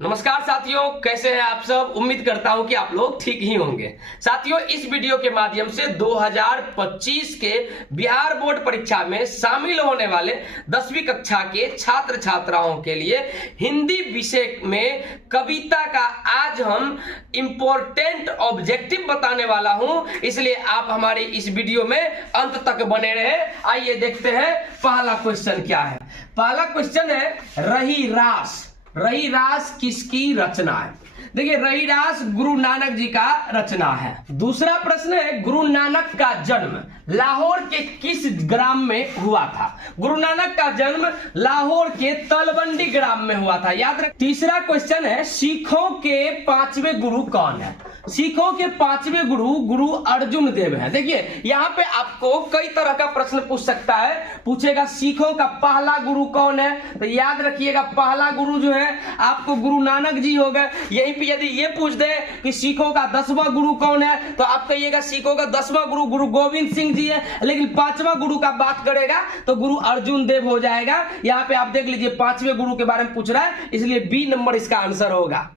नमस्कार साथियों, कैसे हैं आप सब। उम्मीद करता हूं कि आप लोग ठीक ही होंगे। साथियों, इस वीडियो के माध्यम से 2025 के बिहार बोर्ड परीक्षा में शामिल होने वाले 10वीं कक्षा के छात्र छात्राओं के लिए हिंदी विषय में कविता का आज हम इंपॉर्टेंट ऑब्जेक्टिव बताने वाला हूं, इसलिए आप हमारी इस वीडियो में अंत तक बने रहे। आइए देखते हैं पहला क्वेश्चन क्या है। पहला क्वेश्चन है रहीरास। रहीरास किसकी रचना है? देखिए, रहीरास गुरु नानक जी का रचना है। दूसरा प्रश्न है गुरु नानक का जन्म लाहौर के किस ग्राम में हुआ था? गुरु नानक का जन्म लाहौर के तलवंडी ग्राम में हुआ था, याद रख। तीसरा क्वेश्चन है सिखों के पांचवें गुरु कौन है? सिखों के पांचवें गुरु गुरु अर्जुन देव है। देखिए, यहाँ पे आपको कई तरह का प्रश्न पूछ सकता है। पूछेगा सिखों का पहला गुरु कौन है, तो याद रखिएगा पहला गुरु जो है आपको गुरु नानक जी हो गए। यहीं पे यदि ये पूछ दे कि सिखों का 10वां गुरु कौन है, तो आप कहिएगा सिखों का 10वां गुरु गुरु गोविंद सिंह जी है। लेकिन 5वां गुरु का बात करेगा तो गुरु अर्जुन देव हो जाएगा। यहाँ पे आप देख लीजिए 5वें गुरु के बारे में पूछ रहा है, इसलिए बी नंबर इसका आंसर होगा।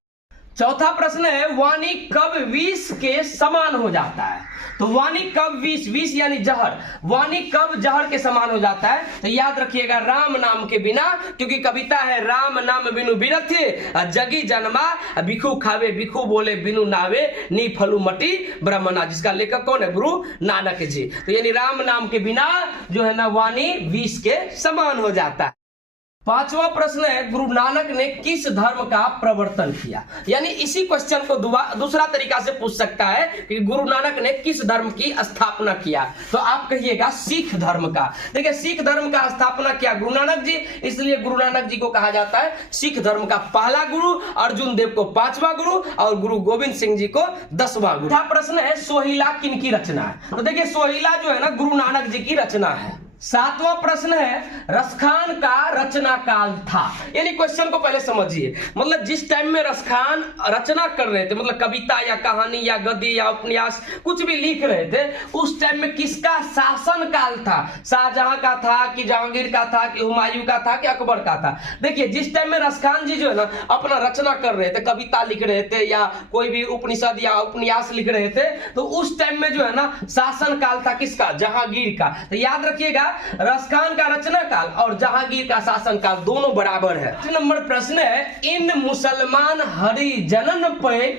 चौथा प्रश्न है वाणी कब विष के समान हो जाता है? तो वाणी कब विष यानी जहर, वाणी कब जहर के समान हो जाता है? तो याद रखिएगा राम नाम के बिना, क्योंकि कविता है राम नाम बिनु बिरथ जगी जन्मा भिखू खावे भिखू बोले बिनु नावे नी फलू मटी ब्रह्मणा, जिसका लेखक कौन है? गुरु नानक जी। तो यानी राम नाम के बिना जो है ना वाणी विष के समान हो जाता है। पांचवा प्रश्न है गुरु नानक ने किस धर्म का प्रवर्तन किया? यानी इसी क्वेश्चन को दूसरा तरीका से पूछ सकता है कि गुरु नानक ने किस धर्म की स्थापना किया, तो आप कहिएगा सिख धर्म का। देखिए, सिख धर्म का स्थापना किया गुरु नानक जी, इसलिए गुरु नानक जी को कहा जाता है सिख धर्म का पहला गुरु, अर्जुन देव को 5वां गुरु और गुरु गोविंद सिंह जी को 10वां गुरु। प्रश्न है सोहिला किनकी रचना है? तो देखिए, सोहिला जो है ना गुरु नानक जी की रचना है। 7वां प्रश्न है रसखान का रचना काल था। यानी क्वेश्चन को पहले समझिए, मतलब जिस टाइम में रसखान रचना कर रहे थे, मतलब कविता या कहानी या गद्य या उपन्यास कुछ भी लिख रहे थे, उस टाइम में किसका शासन काल था? शाहजहां का था कि जहांगीर का था कि हुमायूं का था कि अकबर का था? देखिए, जिस टाइम में रसखान जी जो है ना अपना रचना कर रहे थे, कविता लिख रहे थे या कोई भी उपनिषद या उपन्यास लिख रहे थे, तो उस टाइम में जो है ना शासन काल था किसका? जहांगीर का। तो याद रखिएगा रसखान का रचना काल और जहांगीर का शासन काल दोनों बराबर है। नंबर प्रश्न है इन मुसलमान हरिजनन पे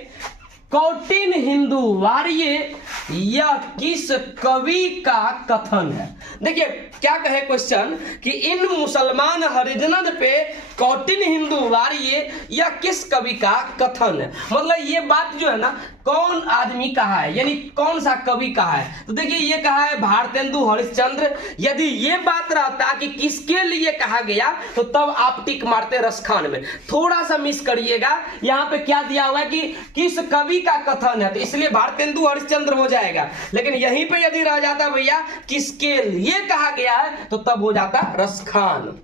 कौटिन हिंदू वार्य यह किस कवि का कथन है? देखिए क्या कहे क्वेश्चन कि इन मुसलमान हरिजनन पे कौटिन हिंदू वार्य यह किस कवि का कथन है? मतलब ये बात जो है ना कौन आदमी कहा है, यानी कौन सा कवि कहा है? तो देखिए, ये कहा है भारतेंदु हरिश्चंद्र। यदि ये बात रहता कि किसके लिए कहा गया तो तब आप टिक मारते रसखान में। थोड़ा सा मिस करिएगा, यहाँ पे क्या दिया हुआ है कि किस कवि का कथन है, तो इसलिए भारतेंदु हरिश्चंद्र हो जाएगा। लेकिन यहीं पे यदि रह जाता भैया किसके लिए कहा गया है, तो तब हो जाता रसखान।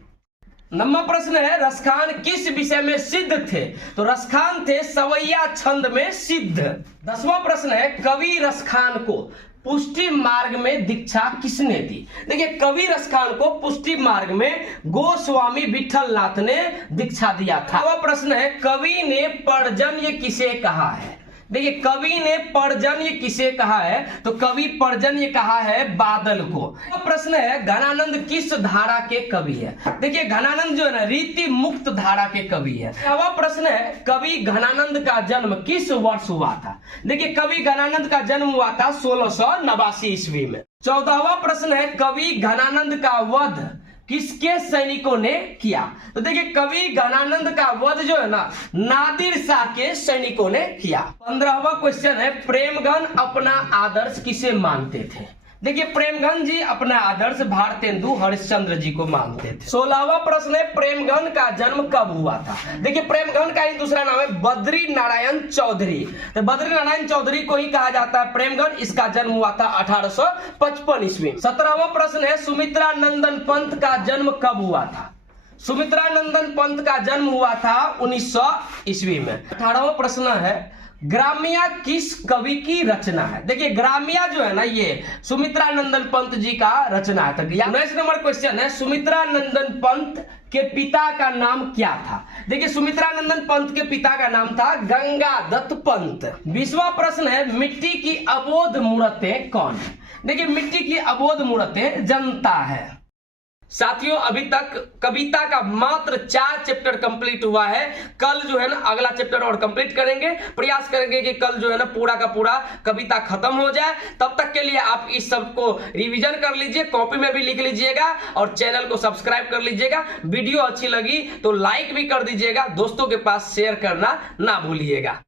नंबर प्रश्न है रसखान किस विषय में सिद्ध थे? तो रसखान थे सवैया छंद में सिद्ध। 10वां प्रश्न है कवि रसखान को पुष्टि मार्ग में दीक्षा किसने दी? देखिए, कवि रसखान को पुष्टि मार्ग में गोस्वामी विठलनाथ ने दीक्षा दिया था। वह प्रश्न है कवि ने पर्जन्य किसे कहा है? देखिए, कवि ने पर्जन्य किसे कहा है? तो कवि पर्जन्य कहा है बादल को। प्रश्न है घनानंद किस धारा के कवि है? देखिए, घनानंद जो है ना रीति मुक्त धारा के कवि है। वह प्रश्न है कवि घनानंद का जन्म किस वर्ष हुआ था? देखिए, कवि घनानंद का जन्म हुआ था 1689 ईस्वी में। 14वां प्रश्न है कवि घनानंद का वध किसके सैनिकों ने किया? तो देखिए, कवि घनानंद का वध जो है ना नादिर शाह के सैनिकों ने किया। 15वां क्वेश्चन है प्रेमगन अपना आदर्श किसे मानते थे? देखिए, प्रेमगन जी अपना आदर्श भारतेंदु हरिश्चंद्र जी को मानते थे। 16वां प्रश्न है प्रेमगन का जन्म कब हुआ था? देखिए, प्रेमगन का ही दूसरा नाम है बद्री नारायण चौधरी। तो बद्री नारायण चौधरी को ही कहा जाता है प्रेमगन। इसका जन्म हुआ था 1855 ईस्वी। 17वां प्रश्न है सुमित्रा नंदन पंत का जन्म कब हुआ था? सुमित्रा नंदन पंत का जन्म हुआ था 1900 ईस्वी में। 18वां प्रश्न है ग्राम्या किस कवि की रचना है? देखिए ग्राम्या जो है ना, ये सुमित्रानंदन पंत जी का रचना है। 19 नंबर क्वेश्चन है, सुमित्रानंदन पंत के पिता का नाम क्या था? देखिए सुमित्रानंदन पंत के पिता का नाम था गंगादत्त पंत। 20वां प्रश्न है, मिट्टी की अबोध मूर्तें कौन है? देखिए मिट्टी की अबोध मूर्तें जनता है। साथियों अभी तक कविता का मात्र 4 चैप्टर कंप्लीट हुआ है। कल जो है ना अगला चैप्टर और कंप्लीट करेंगे, प्रयास करेंगे कि कल जो है ना पूरा का पूरा कविता खत्म हो जाए। तब तक के लिए आप इस सब को रिवीजन कर लीजिए, कॉपी में भी लिख लीजिएगा और चैनल को सब्सक्राइब कर लीजिएगा। वीडियो अच्छी लगी तो लाइक भी कर दीजिएगा, दोस्तों के पास शेयर करना ना भूलिएगा।